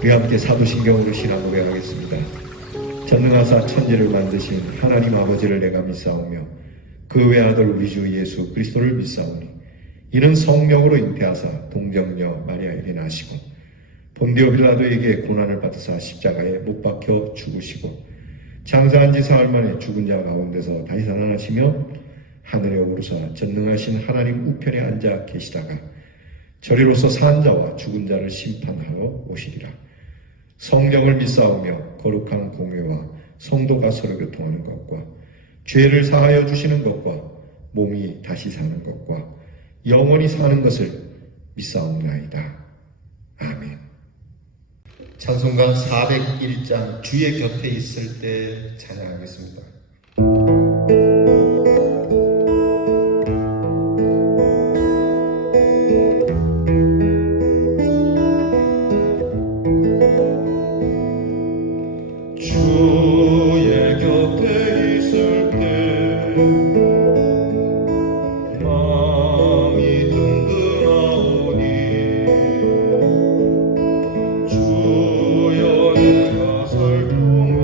우리 함께 사도신경으로 신앙 고백하겠습니다. 전능하사 천지를 만드신 하나님 아버지를 내가 믿사오며 그 외아들 우리 주 예수 그리스도를 믿사오니 이는 성령으로 잉태하사 동정녀 마리아에게 나시고 본디오 빌라도에게 고난을 받으사 십자가에 못 박혀 죽으시고 장사한 지 사흘 만에 죽은 자 가운데서 다시 살아나시며 하늘에 오르사 전능하신 하나님 우편에 앉아 계시다가 저리로서 산 자와 죽은 자를 심판하러 오시리라. 성령을 믿사오며 거룩한 공회와 성도가 서로 교통하는 것과 죄를 사하여 주시는 것과 몸이 다시 사는 것과 영원히 사는 것을 믿사옵나이다. 아멘. 찬송가 401장 주의 곁에 있을 때 찬양하겠습니다. 주의 곁에 있을 때 마음이 든든하오니 주여 내가 살 동안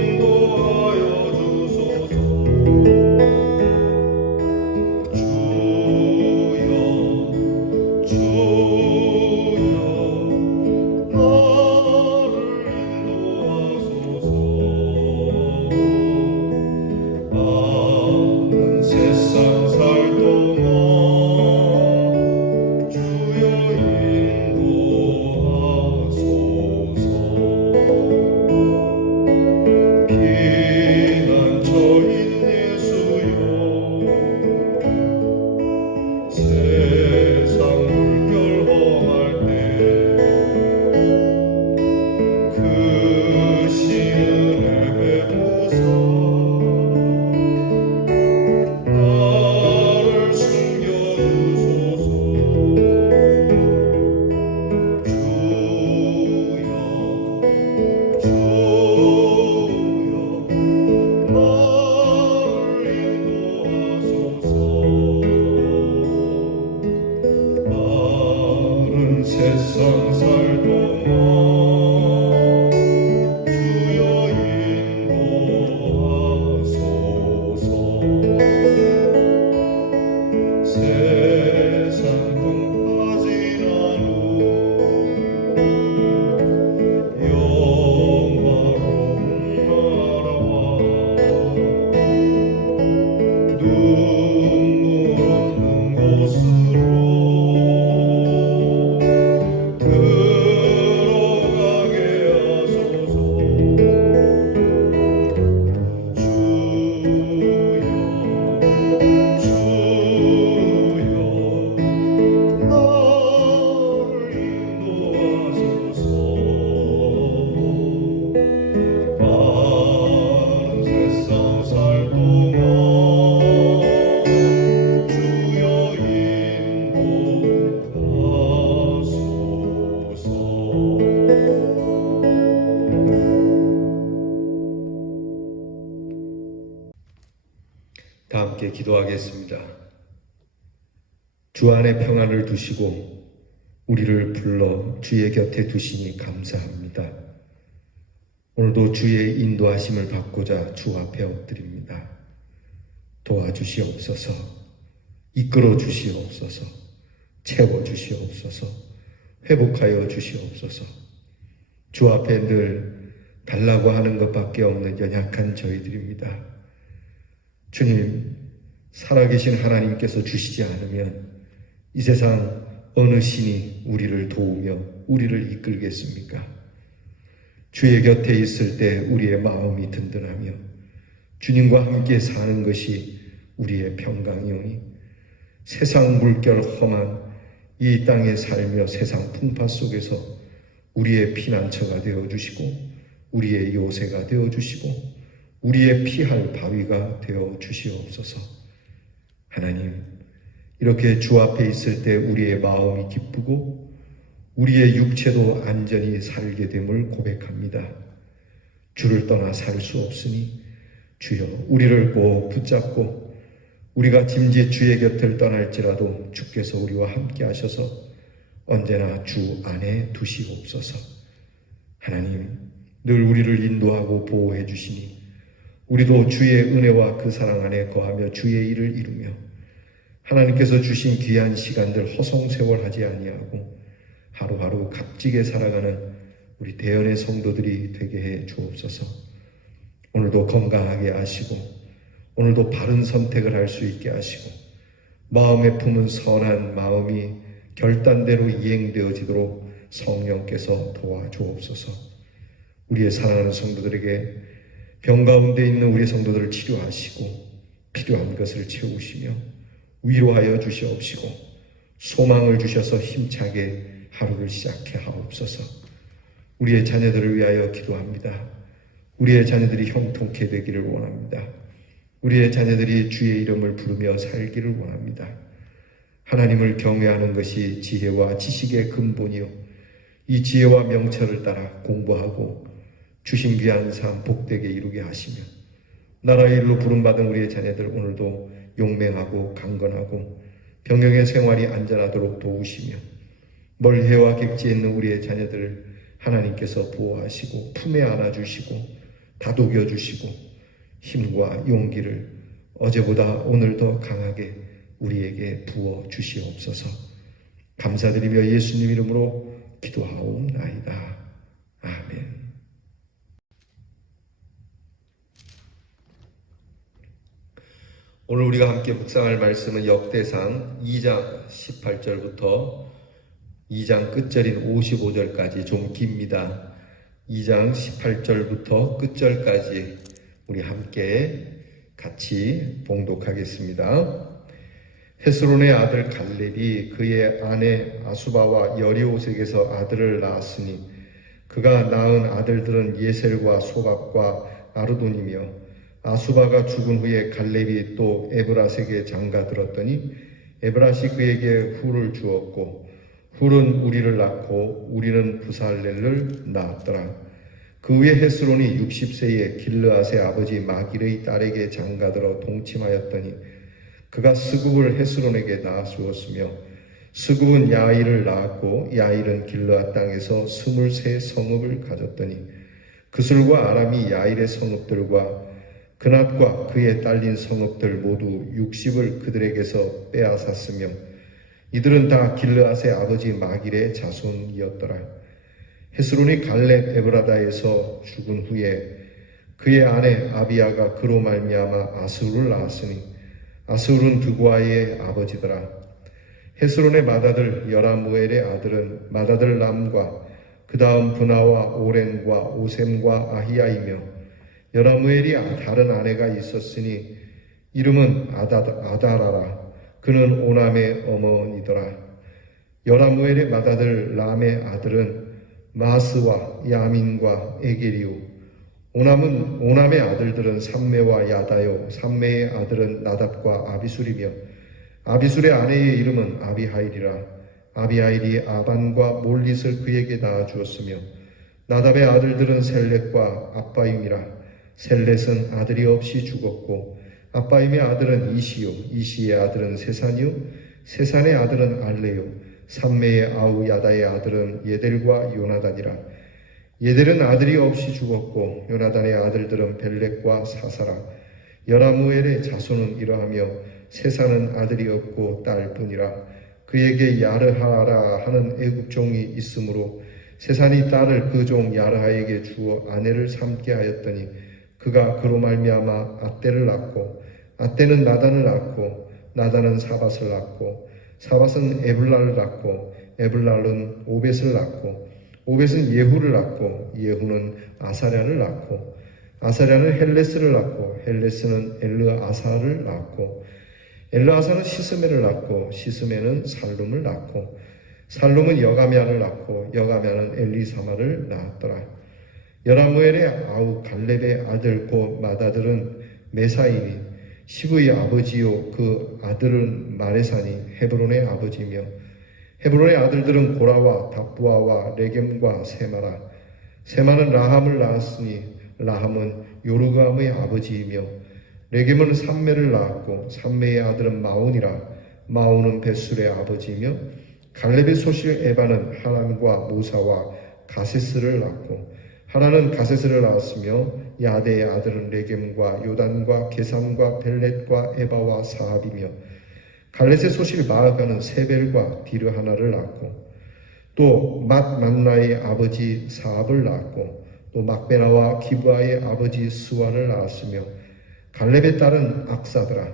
인도하여 주소서. 세상 살 동안 주여 인도하소서. 세상 궁파진 하루 영화로운 나라와 눈물 없는 곳으로 다 함께 기도하겠습니다. 주 안에 평안을 두시고 우리를 불러 주의 곁에 두시니 감사합니다. 오늘도 주의 인도하심을 받고자 주 앞에 엎드립니다. 도와주시옵소서. 이끌어 주시옵소서. 채워 주시옵소서. 회복하여 주시옵소서. 주 앞에 늘 달라고 하는 것밖에 없는 연약한 저희들입니다. 주님, 살아계신 하나님께서 주시지 않으면 이 세상 어느 신이 우리를 도우며 우리를 이끌겠습니까? 주의 곁에 있을 때 우리의 마음이 든든하며 주님과 함께 사는 것이 우리의 평강이오니 세상 물결 험한 이 땅에 살며 세상 풍파 속에서 우리의 피난처가 되어주시고 우리의 요새가 되어주시고 우리의 피할 바위가 되어 주시옵소서. 하나님, 이렇게 주 앞에 있을 때 우리의 마음이 기쁘고 우리의 육체도 안전히 살게 됨을 고백합니다. 주를 떠나 살 수 없으니 주여 우리를 꼭 붙잡고 우리가 짐짓 주의 곁을 떠날지라도 주께서 우리와 함께 하셔서 언제나 주 안에 두시옵소서. 하나님, 늘 우리를 인도하고 보호해 주시니 우리도 주의 은혜와 그 사랑 안에 거하며 주의 일을 이루며 하나님께서 주신 귀한 시간들 허송세월하지 아니하고 하루하루 값지게 살아가는 우리 대연의 성도들이 되게 해 주옵소서. 오늘도 건강하게 하시고 오늘도 바른 선택을 할 수 있게 하시고 마음에 품은 선한 마음이 결단대로 이행되어지도록 성령께서 도와주옵소서. 우리의 사랑하는 성도들에게 병 가운데 있는 우리의 성도들을 치료하시고 필요한 것을 채우시며 위로하여 주시옵시고 소망을 주셔서 힘차게 하루를 시작해 하옵소서. 우리의 자녀들을 위하여 기도합니다. 우리의 자녀들이 형통케 되기를 원합니다. 우리의 자녀들이 주의 이름을 부르며 살기를 원합니다. 하나님을 경외하는 것이 지혜와 지식의 근본이요 이 지혜와 명철을 따라 공부하고 주신 귀한 삶 복되게 이루게 하시며 나라의 일로 부름받은 우리의 자녀들 오늘도 용맹하고 강건하고 병영의 생활이 안전하도록 도우시며 멀해와 객지에 있는 우리의 자녀들을 하나님께서 보호하시고 품에 안아주시고 다독여 주시고 힘과 용기를 어제보다 오늘 더 강하게 우리에게 부어 주시옵소서. 감사드리며 예수님 이름으로 기도하옵나이다. 아멘. 오늘 우리가 함께 묵상할 말씀은 역대상 2장 18절부터 2장 끝절인 55절까지 좀 깁니다. 2장 18절부터 끝절까지 우리 함께 같이 봉독하겠습니다. 헤스론의 아들 갈렙이 그의 아내 아수바와 여리오색에서 아들을 낳았으니 그가 낳은 아들들은 예셀과 소갑과 아르돈이며 아수바가 죽은 후에 갈렙이 또 에브라색에 장가들었더니 에브라시 그에게 훌을 주었고 훌은 우리를 낳고 우리는 부살렐을 낳았더라. 그 후에 헤스론이 60세에 길르앗의 아버지 마길의 딸에게 장가들어 동침하였더니 그가 스굽을 헤스론에게 낳아주었으며 스굽은 야일을 낳았고 야일은 길르앗 땅에서 23성읍을 가졌더니 그술과 아람이 야일의 성읍들과 그낫과 그의 딸린 성읍들 모두 60을 그들에게서 빼앗았으며 이들은 다 길르앗의 아버지 마길의 자손이었더라. 헤스론이 갈렙 에브라다에서 죽은 후에 그의 아내 아비야가 그로 말미암아 아스울을 낳았으니 아스울은 드고아의 아버지더라. 헤스론의 맏아들 여라무엘의 아들은 맏아들 람과 그 다음 브나와 오렌과 오셈과 아히야이며 여라무엘이 다른 아내가 있었으니 이름은 아다라라. 그는 오남의 어머니더라. 여라무엘의 맏아들 람의 아들은 마스와 야민과 에게리오. 오남의 아들들은 삼메와 야다요. 삼메의 아들은 나답과 아비술이며 아비술의 아내의 이름은 아비하일이라. 아비하일이 아반과 몰릿을 그에게 낳아주었으며 나답의 아들들은 셀렛과 아빠임이라. 셀렛은 아들이 없이 죽었고 아빠임의 아들은 이시요. 이시의 아들은 세산이요. 세산의 아들은 알레요. 삼메의 아우 야다의 아들은 예델과 요나단이라. 예델은 아들이 없이 죽었고 요나단의 아들들은 벨렉과 사사라. 여라무엘의 자손은 이러하며 세산은 아들이 없고 딸뿐이라. 그에게 야르하라 하는 애굽 종이 있으므로 세산이 딸을 그 종 야르하에게 주어 아내를 삼게 하였더니 그가 그로 말미암아 아떼를 낳고 아떼는 나단을 낳고 나단은 사밧을 낳고 사밧은 에블랄을 낳고 에블랄은 오벳을 낳고 오벳은 예후를 낳고 예후는 아사랴를 낳고 아사랴는 헬레스를 낳고 헬레스는 엘르아사를 낳고 엘르아사는 시스메를 낳고 시스메는 살룸을 낳고 살룸은 여가미아를 낳고 여가미아는 엘리사마를 낳았더라. 여라무엘의 아우 갈렙의 아들 곧 맏아들은 메사이니 시브의 아버지요 그 아들은 마레사니 헤브론의 아버지며 헤브론의 아들들은 고라와 답부아와 레겜과 세마라. 세마는 라함을 낳았으니 라함은 요르감의 아버지이며 레겜은 삼메를 낳았고 삼메의 아들은 마온이라. 마온은 벳술의 아버지이며 갈렙의 소실 에바는 하란과 모사와 가세스를 낳고 하란은 가세스를 낳았으며 야대의 아들은 레겜과 요단과 게삼과 벨렛과 에바와 사합이며 갈렛의 소실 마아가는 세벨과 디르하나를 낳고 또 맛만나의 아버지 사합을 낳았고 또 막베나와 기브아의 아버지 스와를 낳았으며 갈렙의 딸은 악사드라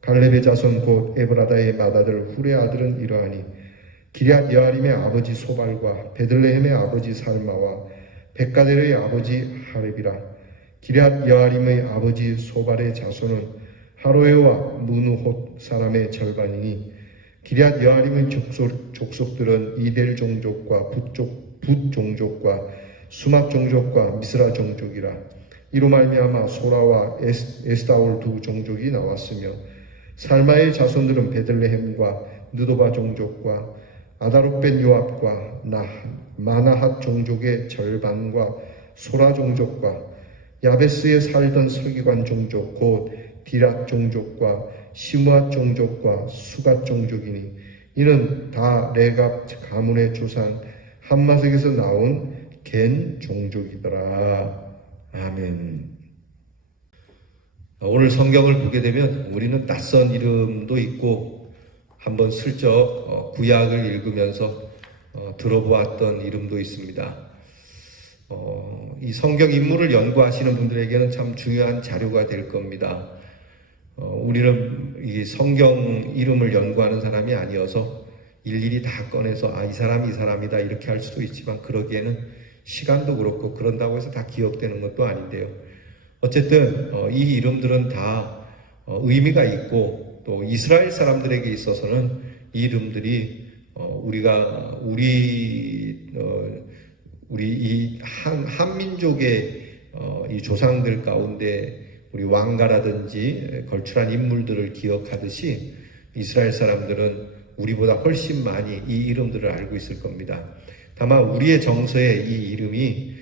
갈렙의 자손 곧 에브라다의 맏아들 훌의 아들은 이러하니 기럇 여아림의 아버지 소발과 베들레헴의 아버지 살마와 백가델의 아버지 하렙이라 기럇 여아림의 아버지 소발의 자손은 하로에와 무누톳 사람의 절반이니 기럇 여아림의 족속들은 이델 종족과 붓 종족과 수막 종족과 미스라 종족이라 이로 말미암아 소라와 에스다올 두 종족이 나왔으며 살마의 자손들은 베들레헴과 느도바 종족과 아다롯 벤 요압과 마나핫 종족의 절반과 소라 종족과 야베스에 살던 서기관 종족 곧 디랏 종족과 시므앗 종족과 수갓 종족이니 이는 다 레갑 가문의 조상 함마색에서 나온 겐 종족이더라. 아멘. 오늘 성경을 보게 되면 우리는 낯선 이름도 있고 한번 슬쩍 구약을 읽으면서 들어보았던 이름도 있습니다. 이 성경 인물을 연구하시는 분들에게는 참 중요한 자료가 될 겁니다. 우리는 이 성경 이름을 연구하는 사람이 아니어서 일일이 다 꺼내서 이 사람이 이 사람이다 이렇게 할 수도 있지만 그러기에는 시간도 그렇고 그런다고 해서 다 기억되는 것도 아닌데요. 어쨌든 이 이름들은 다 의미가 있고 또 이스라엘 사람들에게 있어서는 이 이름들이 우리 이 한민족의 이 조상들 가운데 우리 왕가라든지 걸출한 인물들을 기억하듯이 이스라엘 사람들은 우리보다 훨씬 많이 이 이름들을 알고 있을 겁니다. 다만 우리의 정서에 이 이름이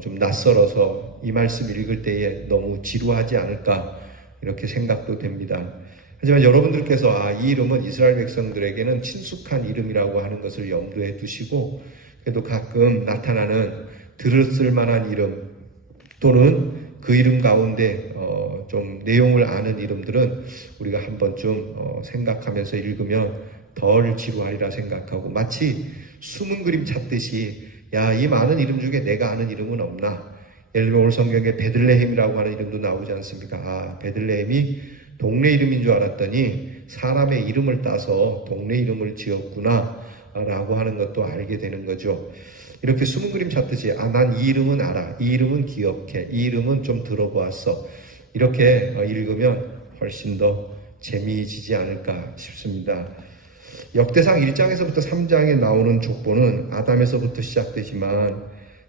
좀 낯설어서 이 말씀 읽을 때에 너무 지루하지 않을까 이렇게 생각도 됩니다. 하지만 여러분들께서 이 이름은 이스라엘 백성들에게는 친숙한 이름이라고 하는 것을 염두에 두시고 그래도 가끔 나타나는 들었을 만한 이름 또는 그 이름 가운데 좀 내용을 아는 이름들은 우리가 한 번쯤 생각하면서 읽으면 덜 지루하리라 생각하고 마치 숨은 그림 찾듯이 이 많은 이름 중에 내가 아는 이름은 없나? 예를 들면 오늘 성경에 베들레헴이라고 하는 이름도 나오지 않습니까? 베들레헴이 동네 이름인 줄 알았더니 사람의 이름을 따서 동네 이름을 지었구나 라고 하는 것도 알게 되는 거죠. 이렇게 숨은 그림 찾듯이 난 이 이름은 알아, 이 이름은 기억해, 이 이름은 좀 들어보았어 이렇게 읽으면 훨씬 더 재미지지 않을까 싶습니다. 역대상 1장에서부터 3장에 나오는 족보는 아담에서부터 시작되지만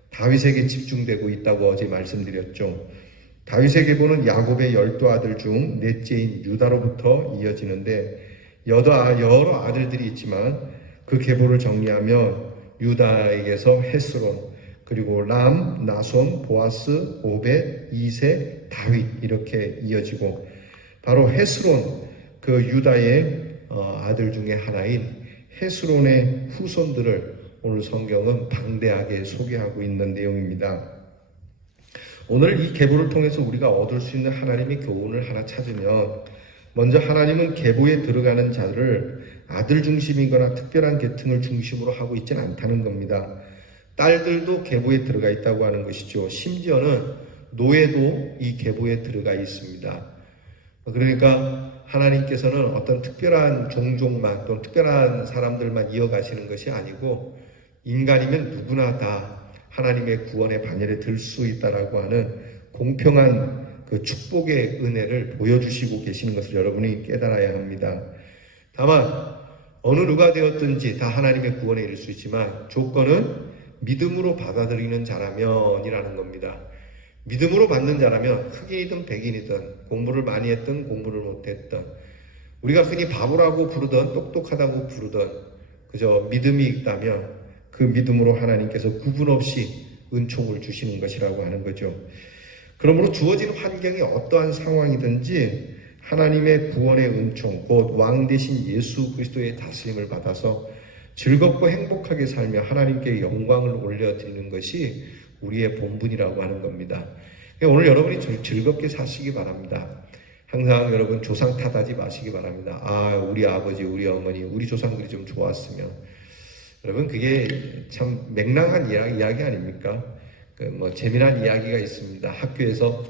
다윗에게 집중되고 있다고 어제 말씀드렸죠. 다윗의 계보는 야곱의 12아들 중 넷째인 유다로부터 이어지는데 여러 아들들이 있지만 그 계보를 정리하면 유다에게서 헤스론, 그리고 람, 나손, 보아스, 오벳, 이세, 다윗 이렇게 이어지고 바로 헤스론 그 유다의 아들 중에 하나인 헤스론의 후손들을 오늘 성경은 방대하게 소개하고 있는 내용입니다. 오늘 이 계보를 통해서 우리가 얻을 수 있는 하나님의 교훈을 하나 찾으면 먼저 하나님은 계보에 들어가는 자들을 아들 중심이거나 특별한 계층을 중심으로 하고 있지는 않다는 겁니다. 딸들도 계보에 들어가 있다고 하는 것이죠. 심지어는 노예도 이 계보에 들어가 있습니다. 그러니까 하나님께서는 어떤 특별한 종족만 또는 특별한 사람들만 이어가시는 것이 아니고 인간이면 누구나 다 하나님의 구원의 반열에 들 수 있다라고 하는 공평한 그 축복의 은혜를 보여주시고 계시는 것을 여러분이 깨달아야 합니다. 다만 어느 누가 되었든지 다 하나님의 구원에 이를 수 있지만 조건은 믿음으로 받아들이는 자라면이라는 겁니다. 믿음으로 받는 자라면 흑인이든 백인이든 공부를 많이 했든 공부를 못했든 우리가 흔히 바보라고 부르든 똑똑하다고 부르든 그저 믿음이 있다면 그 믿음으로 하나님께서 구분 없이 은총을 주시는 것이라고 하는 거죠. 그러므로 주어진 환경이 어떠한 상황이든지 하나님의 구원의 은총 곧 왕 대신 예수 그리스도의 다스림을 받아서 즐겁고 행복하게 살며 하나님께 영광을 올려드리는 것이 우리의 본분이라고 하는 겁니다. 오늘 여러분이 즐겁게 사시기 바랍니다. 항상 여러분 조상 탓하지 마시기 바랍니다. 우리 아버지, 우리 어머니, 우리 조상들이 좀 좋았으면. 여러분 그게 참 맹랑한 이야기 아닙니까? 재미난 이야기가 있습니다. 학교에서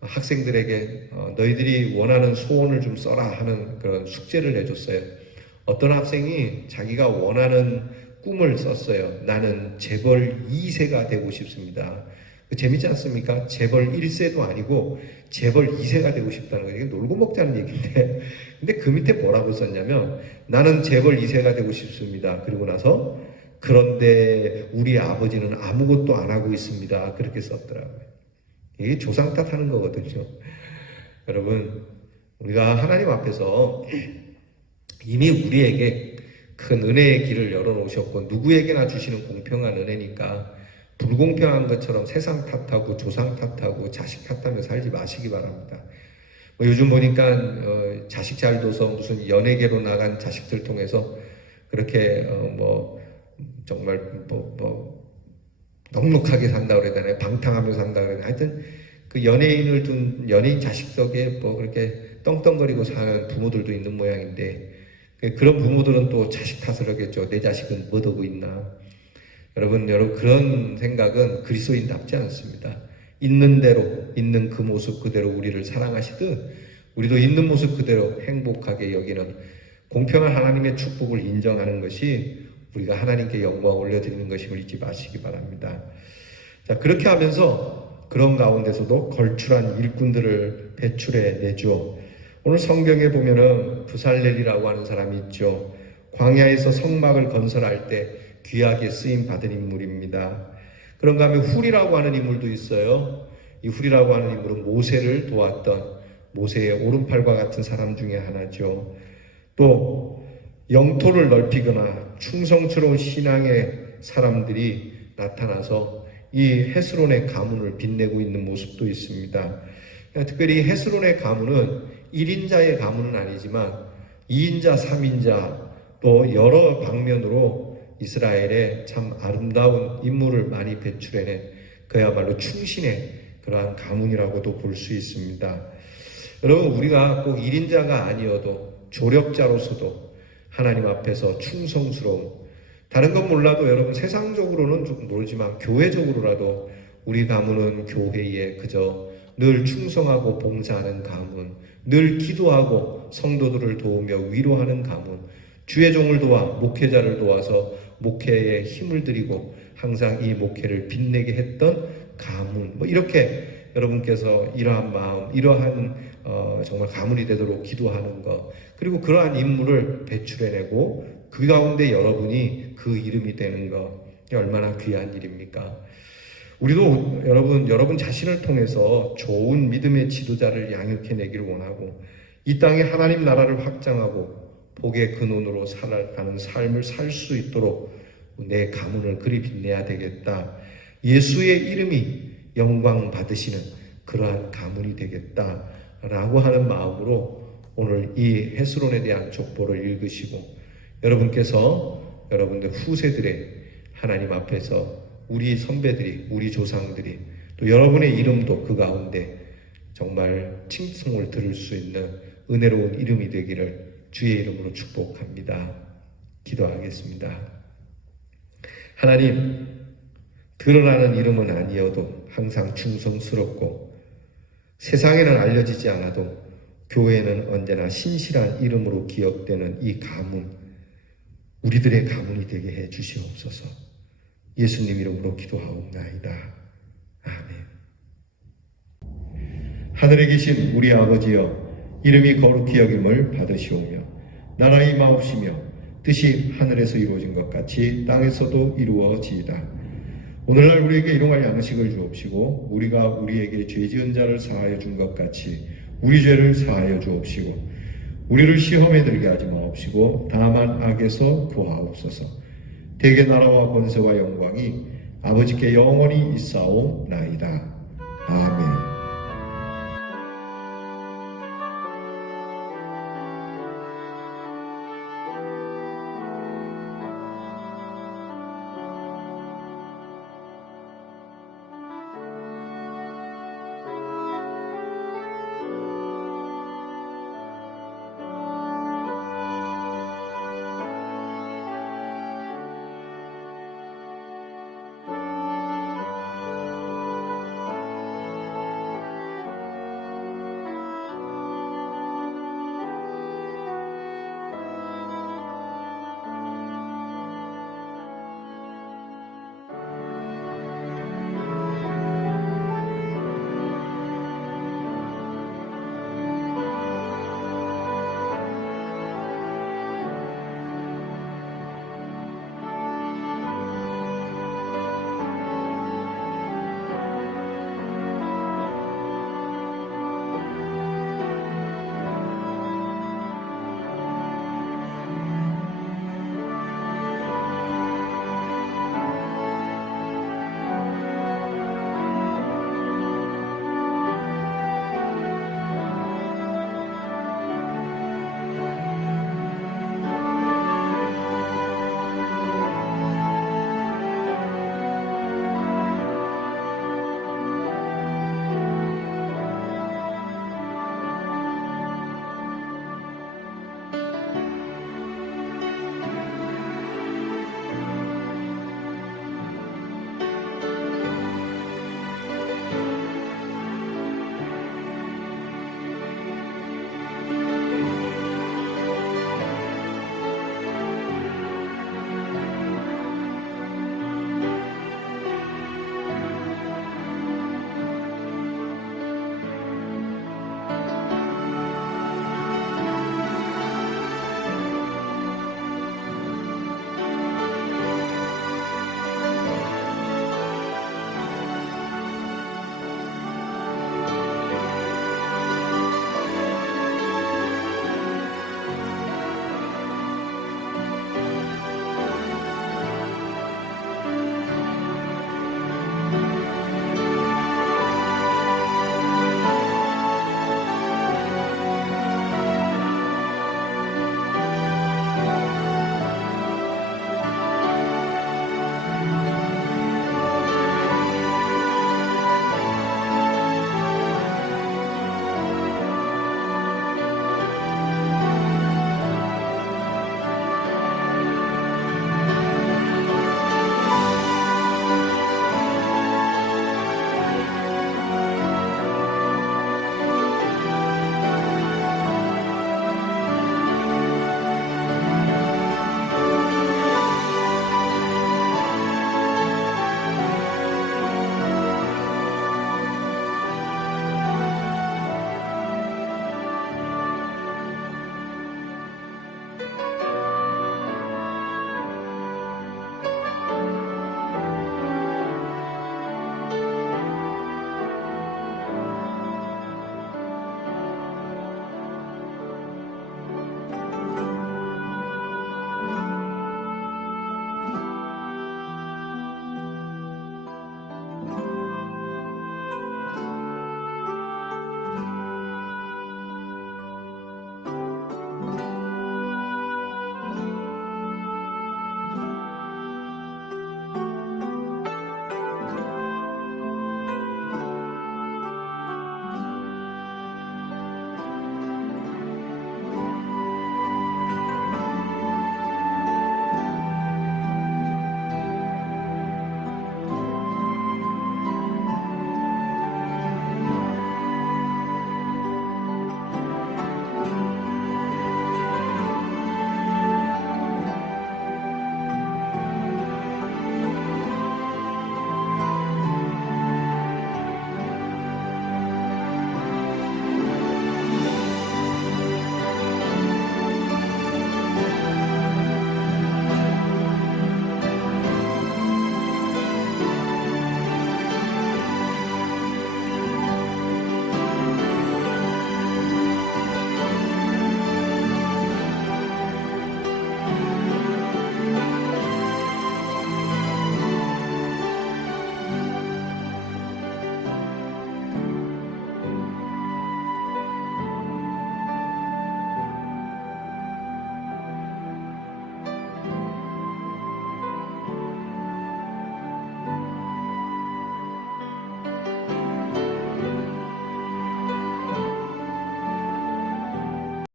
학생들에게 너희들이 원하는 소원을 좀 써라 하는 그런 숙제를 내줬어요. 어떤 학생이 자기가 원하는 꿈을 썼어요. 나는 재벌 2세가 되고 싶습니다. 재밌지 않습니까? 재벌 1세도 아니고 재벌 2세가 되고 싶다는 거예요. 이게 놀고 먹자는 얘기인데, 근데 그 밑에 뭐라고 썼냐면 나는 재벌 2세가 되고 싶습니다. 그리고 나서 그런데 우리 아버지는 아무것도 안 하고 있습니다. 그렇게 썼더라고요. 이게 조상 탓하는 거거든요. 여러분 우리가 하나님 앞에서 이미 우리에게 큰 은혜의 길을 열어놓으셨고 누구에게나 주시는 공평한 은혜니까 불공평한 것처럼 세상 탓하고 조상 탓하고 자식 탓하며 살지 마시기 바랍니다. 요즘 보니까 자식 잘 둬서 무슨 연예계로 나간 자식들 통해서 그렇게 정말 넉넉하게 산다고 그래야 되나요? 방탕하며 산다고 그래야 되나요? 하여튼 그 연예인을 둔 연예인 자식 덕에 그렇게 떵떵거리고 사는 부모들도 있는 모양인데 그런 부모들은 또 자식 탓을 하겠죠. 내 자식은 뭐 하고 있나. 여러분 그런 생각은 그리스도인답지 않습니다. 있는 대로 있는 그 모습 그대로 우리를 사랑하시듯 우리도 있는 모습 그대로 행복하게 여기는 공평한 하나님의 축복을 인정하는 것이 우리가 하나님께 영광 올려드리는 것임을 잊지 마시기 바랍니다. 자, 그렇게 하면서 그런 가운데서도 걸출한 일꾼들을 배출해 내죠. 오늘 성경에 보면은 부살렐이라고 하는 사람이 있죠. 광야에서 성막을 건설할 때 귀하게 쓰임 받은 인물입니다. 그런가 하면 훌이라고 하는 인물도 있어요. 이 훌이라고 하는 인물은 모세를 도왔던 모세의 오른팔과 같은 사람 중에 하나죠. 또 영토를 넓히거나 충성스러운 신앙의 사람들이 나타나서 이 헤스론의 가문을 빛내고 있는 모습도 있습니다. 특별히 헤스론의 가문은 1인자의 가문은 아니지만 2인자, 3인자 또 여러 방면으로 이스라엘에 참 아름다운 인물을 많이 배출해낸 그야말로 충신의 그러한 가문이라고도 볼 수 있습니다. 여러분 우리가 꼭 1인자가 아니어도 조력자로서도 하나님 앞에서 충성스러운 다른 건 몰라도 여러분 세상적으로는 좀 모르지만 교회적으로라도 우리 가문은 교회에 그저 늘 충성하고 봉사하는 가문, 늘 기도하고 성도들을 도우며 위로하는 가문, 주의 종을 도와 목회자를 도와서 목회에 힘을 들이고 항상 이 목회를 빛내게 했던 가문, 이렇게 여러분께서 이러한 마음, 이러한 정말 가문이 되도록 기도하는 것, 그리고 그러한 인물을 배출해내고 그 가운데 여러분이 그 이름이 되는 것, 얼마나 귀한 일입니까? 우리도 여러분 자신을 통해서 좋은 믿음의 지도자를 양육해내기를 원하고 이 땅에 하나님 나라를 확장하고 복의 근원으로 살아가는 삶을 살 수 있도록 내 가문을 그리 빛내야 되겠다. 예수의 이름이 영광 받으시는 그러한 가문이 되겠다라고 하는 마음으로 오늘 이 헤스론에 대한 족보를 읽으시고 여러분께서 여러분들 후세들의 하나님 앞에서 우리 선배들이, 우리 조상들이 또 여러분의 이름도 그 가운데 정말 칭송을 들을 수 있는 은혜로운 이름이 되기를 주의 이름으로 축복합니다. 기도하겠습니다. 하나님, 드러나는 이름은 아니어도 항상 충성스럽고 세상에는 알려지지 않아도 교회에는 언제나 신실한 이름으로 기억되는 이 가문, 우리들의 가문이 되게 해 주시옵소서. 예수님 이름으로 기도하옵나이다. 아멘. 하늘에 계신 우리 아버지여, 이름이 거룩히 여김을 받으시오며 나라 임하옵시며 뜻이 하늘에서 이루어진 것 같이 땅에서도 이루어지이다. 오늘날 우리에게 일용할 양식을 주옵시고 우리가 우리에게 죄 지은 자를 사하여 준 것 같이 우리 죄를 사하여 주옵시고 우리를 시험에 들게 하지 마옵시고 다만 악에서 구하옵소서. 대개 나라와 권세와 영광이 아버지께 영원히 있사오나이다. 아멘.